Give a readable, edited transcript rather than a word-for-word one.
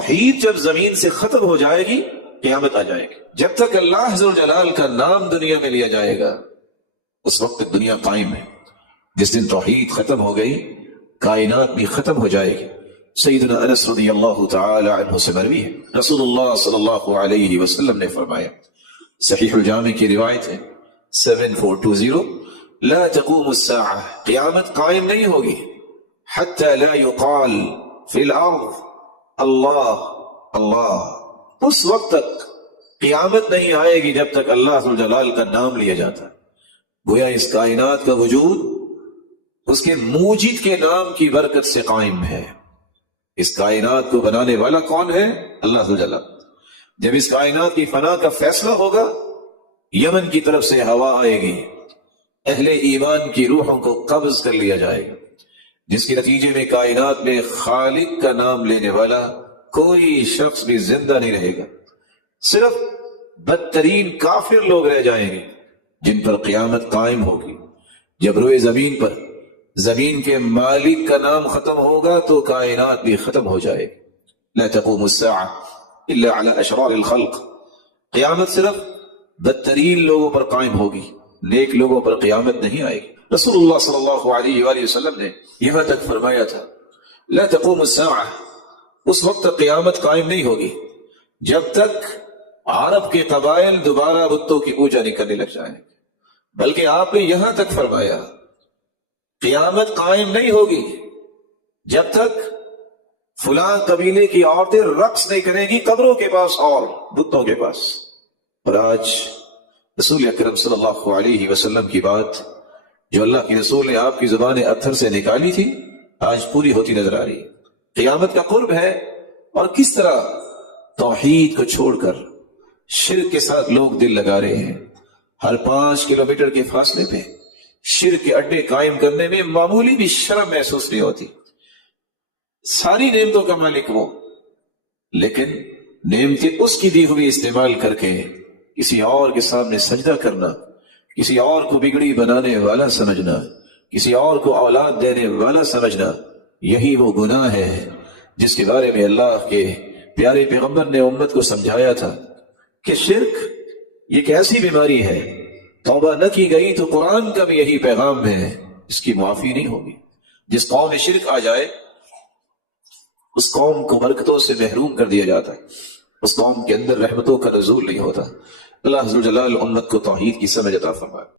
توحید جب زمین سے ختم ہو جائے گی قیامت آ جائے گی. جب تک اللہ ذوالجلال کا نام دنیا میں لیا جائے گا اس وقت تک دنیا قائم ہے. جس دن توحید ختم ہو گئی کائنات بھی ختم ہو جائے گی. سیدنا انس رضی اللہ تعالی عنہ سے مروی ہے رسول اللہ صلی اللہ علیہ وسلم نے فرمایا، صحیح الجامع کی روایت ہے 7420، لا تقوم الساعة، قیامت قائم نہیں ہوگی، حتى لا يقال في الارض اللہ اللہ، اس وقت تک قیامت نہیں آئے گی جب تک اللہ ذوالجلال کا نام لیا جاتا. گویا اس کائنات کا وجود اس کے موجد کے نام کی برکت سے قائم ہے. اس کائنات کو بنانے والا کون ہے؟ اللہ ذوالجلال. جب اس کائنات کی فنا کا فیصلہ ہوگا یمن کی طرف سے ہوا آئے گی، اہل ایمان کی روحوں کو قبض کر لیا جائے گا، جس کے نتیجے میں کائنات میں خالق کا نام لینے والا کوئی شخص بھی زندہ نہیں رہے گا. صرف بدترین کافر لوگ رہ جائیں گے جن پر قیامت قائم ہوگی. جب روئے زمین پر زمین کے مالک کا نام ختم ہوگا تو کائنات بھی ختم ہو جائے گی. لا تقوم الساعة الا على اشرار الخلق، قیامت صرف بدترین لوگوں پر قائم ہوگی، نیک لوگوں پر قیامت نہیں آئے گی. رسول اللہ صلی اللہ علیہ وآلہ وسلم نے یہاں تک فرمایا تھا لا تقوم الساعة، اس وقت تک قیامت قائم نہیں ہوگی جب تک عرب کے قبائل دوبارہ بتوں کی پوجا نہیں کرنے لگ جائیں. بلکہ آپ نے یہاں تک فرمایا قیامت قائم نہیں ہوگی جب تک فلاں قبیلے کی عورتیں رقص نہیں کریں گی قبروں کے پاس اور بتوں کے پاس. اور آج رسول اکرم صلی اللہ علیہ وسلم کی بات جو اللہ کے رسول نے آپ کی زبان اتھر سے نکالی تھی آج پوری ہوتی نظر آ رہی ہے. قیامت کا قرب ہے اور کس طرح توحید کو چھوڑ کر شرک کے ساتھ لوگ دل لگا رہے ہیں. ہر 5 کلومیٹر کے فاصلے پہ شرک کے اڈے قائم کرنے میں معمولی بھی شرم محسوس نہیں ہوتی. ساری نعمتوں کا مالک وہ، لیکن نعمتیں اس کی دی ہوئی استعمال کر کے کسی اور کے سامنے سجدہ کرنا، کسی اور کو بگڑی بنانے والا سمجھنا، کسی اور کو اولاد دینے والا سمجھنا، یہی وہ گناہ ہے جس کے بارے میں اللہ کے پیارے پیغمبر نے امت کو سمجھایا تھا کہ شرک یہ ایک ایسی بیماری ہے، توبہ نہ کی گئی تو قرآن کا بھی یہی پیغام ہے، اس کی معافی نہیں ہوگی. جس قوم میں شرک آ جائے اس قوم کو برکتوں سے محروم کر دیا جاتا ہے، اس قوم کے اندر رحمتوں کا نزول نہیں ہوتا. اللہ ذوالجلال امت کو توحید کی سمجھ عطا فرمائے.